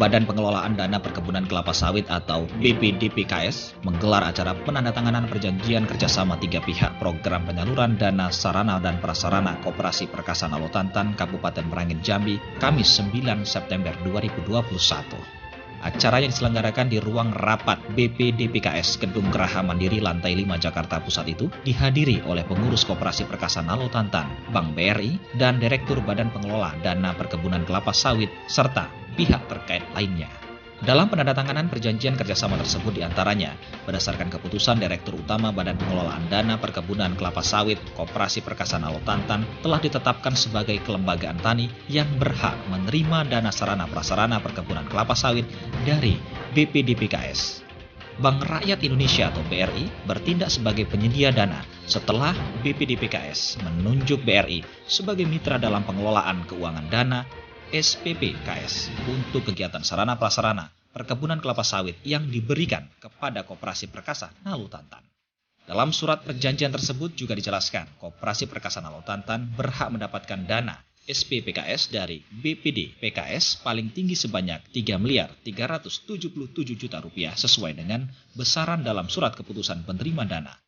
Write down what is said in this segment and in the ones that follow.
Badan Pengelolaan Dana Perkebunan Kelapa Sawit atau BPDPKS menggelar acara penandatanganan perjanjian kerjasama 3 pihak program penyaluran dana sarana dan prasarana Koperasi Perkasan Alotantan Kabupaten Merangin Jambi, Kamis 9 September 2021. Acara yang diselenggarakan di ruang rapat BPDPKS Gedung Geraha Mandiri Lantai 5 Jakarta Pusat itu dihadiri oleh pengurus Koperasi Perkasan Alotantan, Bank BRI, dan Direktur Badan Pengelola Dana Perkebunan Kelapa Sawit, serta pihak terkait lainnya. Dalam penandatanganan perjanjian kerjasama tersebut diantaranya, berdasarkan keputusan Direktur Utama Badan Pengelolaan Dana Perkebunan Kelapa Sawit, Koperasi Perkasan Alotantan telah ditetapkan sebagai kelembagaan tani yang berhak menerima dana sarana prasarana perkebunan kelapa sawit dari BPDPKS. Bank Rakyat Indonesia atau BRI bertindak sebagai penyedia dana setelah BPDPKS menunjuk BRI sebagai mitra dalam pengelolaan keuangan dana SPPKS untuk kegiatan sarana prasarana perkebunan kelapa sawit yang diberikan kepada Koperasi Perkasan Alotantan. Dalam surat perjanjian tersebut juga dijelaskan, Koperasi Perkasan Alotantan berhak mendapatkan dana SPPKS dari BPD PKS paling tinggi sebanyak Rp3.377.000.000 sesuai dengan besaran dalam surat keputusan penerima dana.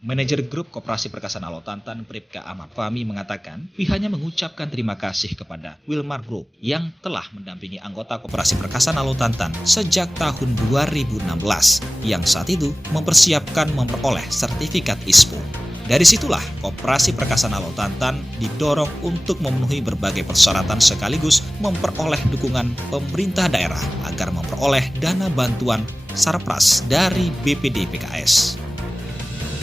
Manajer Grup Koperasi Perkasan Alotantan Pripka Ahmad Fahmi mengatakan pihaknya mengucapkan terima kasih kepada Wilmar Group yang telah mendampingi anggota Koperasi Perkasan Alotantan sejak tahun 2016 yang saat itu mempersiapkan memperoleh sertifikat ISPO. Dari situlah Koperasi Perkasan Alotantan didorong untuk memenuhi berbagai persyaratan sekaligus memperoleh dukungan pemerintah daerah agar memperoleh dana bantuan Sarpras dari BPD PKS.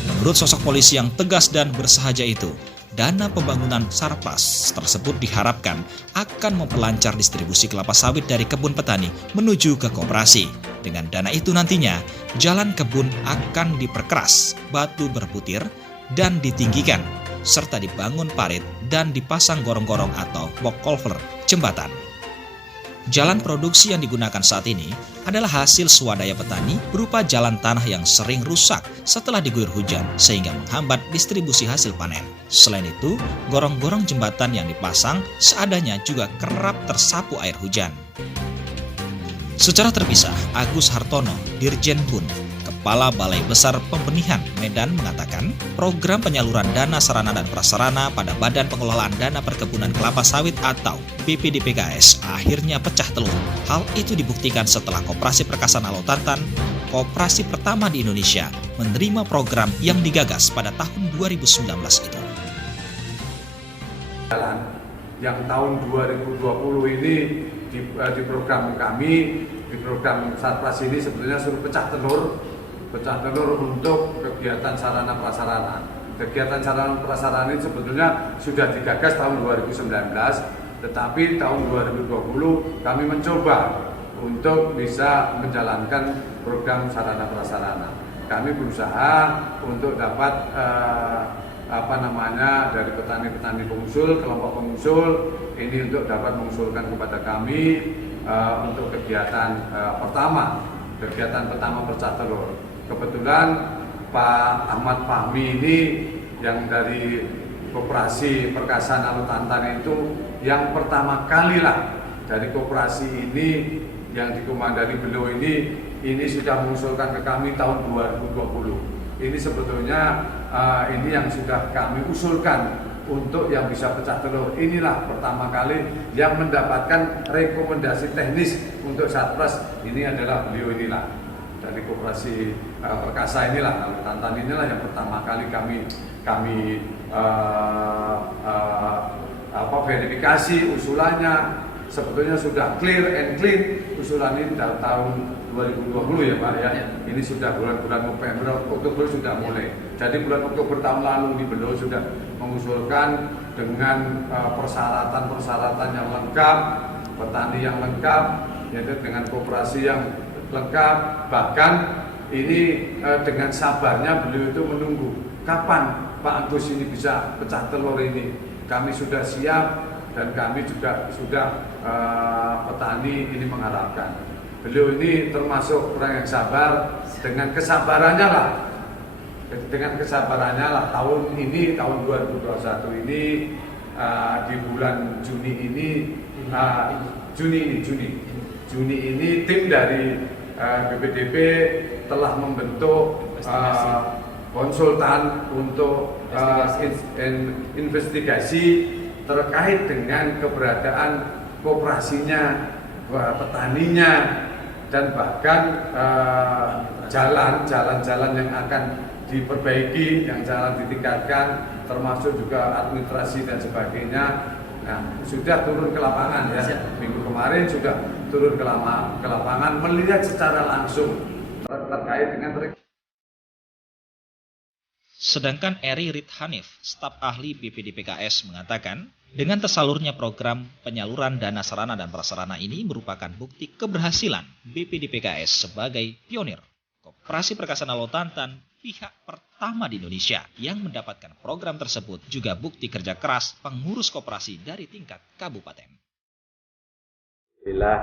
Menurut sosok polisi yang tegas dan bersahaja itu, dana pembangunan Sarpras tersebut diharapkan akan memperlancar distribusi kelapa sawit dari kebun petani menuju ke koperasi. Dengan dana itu nantinya, jalan kebun akan diperkeras, batu berbutir, dan ditinggikan, serta dibangun parit dan dipasang gorong-gorong atau box culvert jembatan. Jalan produksi yang digunakan saat ini adalah hasil swadaya petani berupa jalan tanah yang sering rusak setelah diguyur hujan sehingga menghambat distribusi hasil panen. Selain itu, gorong-gorong jembatan yang dipasang seadanya juga kerap tersapu air hujan. Secara terpisah, Agus Hartono, Dirjen PUN, Kepala Balai Besar Pembenihan Medan mengatakan, program penyaluran dana sarana dan prasarana pada Badan Pengelolaan Dana Perkebunan Kelapa Sawit atau BPDPKS akhirnya pecah telur. Hal itu dibuktikan setelah Koperasi Perkasan Alotantan, koperasi pertama di Indonesia, menerima program yang digagas pada tahun 2019 itu. Yang tahun 2020 ini di program kami, di program Sarpras ini sebetulnya suruh pecah telur untuk kegiatan sarana prasarana. Kegiatan sarana prasarana ini sebetulnya sudah digagas tahun 2019, tetapi tahun 2020 kami mencoba untuk bisa menjalankan program sarana prasarana. Kami berusaha untuk dapat dari petani-petani pengusul, kelompok pengusul ini untuk dapat mengusulkan kepada kami untuk kegiatan pertama pecah telur. Kebetulan Pak Ahmad Fahmi ini yang dari Koperasi Perkasan Alotantan itu yang pertama kali lah dari koperasi ini yang dikomandani beliau ini sudah mengusulkan ke kami tahun 2020. Ini sebetulnya ini yang sudah kami usulkan untuk yang bisa pecah telur. Inilah pertama kali yang mendapatkan rekomendasi teknis untuk Sarpras. Ini adalah beliau inilah dari Koperasi Perkasa inilah, Alotantan inilah yang pertama kali kami verifikasi usulannya. Sebetulnya sudah clear and clean usulan ini dari tahun 2020 ya Pak ya. Ini sudah bulan-bulan November, Oktober sudah mulai. Jadi bulan Oktober tahun lalu beliau sudah mengusulkan dengan persyaratan-persyaratan yang lengkap, petani yang lengkap, yaitu dengan koperasi yang lengkap. Bahkan ini dengan sabarnya beliau itu menunggu kapan Pak Agus ini bisa pecah telur ini. Kami sudah siap dan kami juga sudah petani ini mengharapkan. Beliau ini termasuk orang yang sabar. Dengan kesabarannya lah tahun ini, tahun 2021 ini di bulan Juni ini Juni ini tim dari BPDB telah membentuk konsultan untuk investigasi terkait dengan keberadaan koperasinya, petaninya, dan bahkan jalan-jalan yang akan diperbaiki, yang jalan ditingkatkan, termasuk juga administrasi dan sebagainya. Nah, sudah turun ke lapangan ya. Minggu kemarin sudah turun ke lapangan melihat secara langsung terkait dengan. Sedangkan Eri Rid Hanif, staf ahli BPDPKS mengatakan, dengan tersalurnya program penyaluran dana sarana dan prasarana ini merupakan bukti keberhasilan BPDPKS sebagai pionir Koperasi Perkasan Alotantan, pihak pertama di Indonesia yang mendapatkan program tersebut, juga bukti kerja keras pengurus koperasi dari tingkat kabupaten. Alhamdulillah,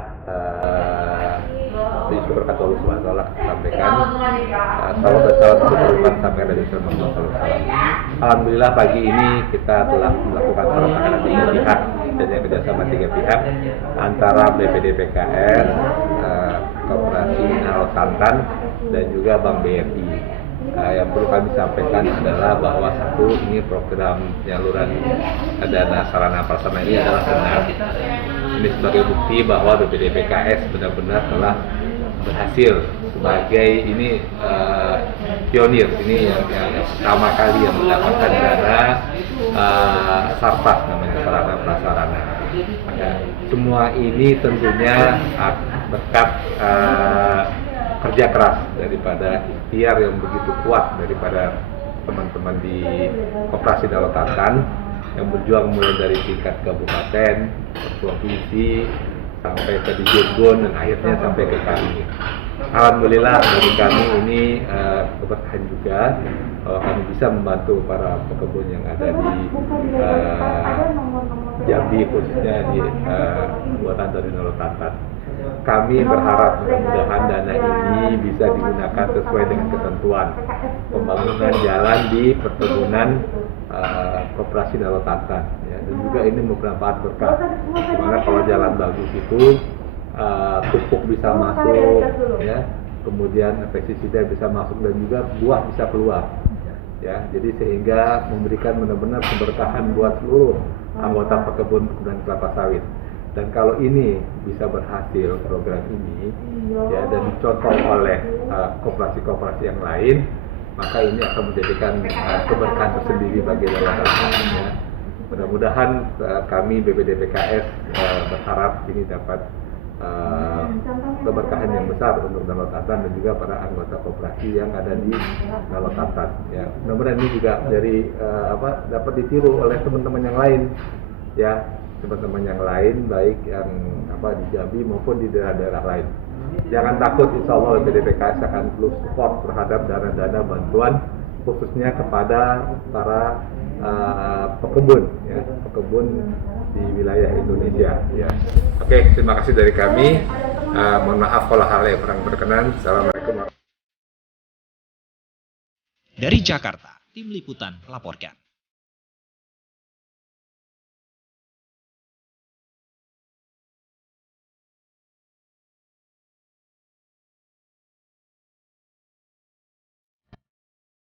syukur kata Allah SWT sampaikan salam dan salam untuk sampai dari Rasulullah SAW. Alhamdulillah pagi ini kita telah melakukan pertemuan 3 pihak dan yang kerjasama 3 pihak antara BPDPKS, Koperasi Alotantan dan juga Bank BRI. Yang perlu kami sampaikan adalah bahwa satu, ini program penyaluran dana sarana prasarana ini adalah benar. Ini sebagai bukti bahwa BPDPKS benar-benar telah berhasil sebagai ini pionir, ini yang pertama kali yang mendapatkan dana sarpas, namanya sarana prasarana. Maka semua ini tentunya berkat kerja keras daripada ikhtiar yang begitu kuat daripada teman-teman di Koperasi Alotantan yang berjuang mulai dari tingkat kabupaten, provinsi, sampai ke Dirjen dan akhirnya sampai ke kami. Alhamdulillah bagi kami ini keberkahan juga bahwa kami bisa membantu para pekebun yang ada di Jambi, khususnya di Kabupaten Alotantan. Kami berharap mudah-mudahan dana ini bisa digunakan sesuai dengan ketentuan pembangunan jalan di perkebunan Koperasi Alotantan, ya, dan juga ini bermanfaat berkah. Dimana kalau jalan bagus itu pupuk bisa masuk, ya, kemudian pestisida bisa masuk dan juga buah bisa keluar, ya. Jadi sehingga memberikan benar-benar keberkahan buat seluruh anggota perkebunan kelapa sawit. Dan kalau ini bisa berhasil program ini, ya, dan dicontoh oleh koperasi-koperasi yang lain, maka ini akan menjadikan keberkahan tersendiri bagi Alotantan. Ya. Mudah-mudahan kami BPDPKS berharap ini dapat keberkahan yang besar untuk Alotantan dan juga para anggota koperasi yang ada di Alotantan. Ya. Mudah-mudahan ini juga dari dapat ditiru oleh teman-teman yang lain, ya. Teman-teman yang lain, baik yang di Jambi maupun di daerah-daerah lain. Jangan takut, insya Allah BPDPKS akan terus support terhadap dana-dana bantuan, khususnya kepada para pekebun, ya, pekebun di wilayah Indonesia. Ya. Oke, terima kasih dari kami. Mohon maaf kalau hal yang kurang berkenan. Assalamualaikum. Dari Jakarta, Tim Liputan melaporkan.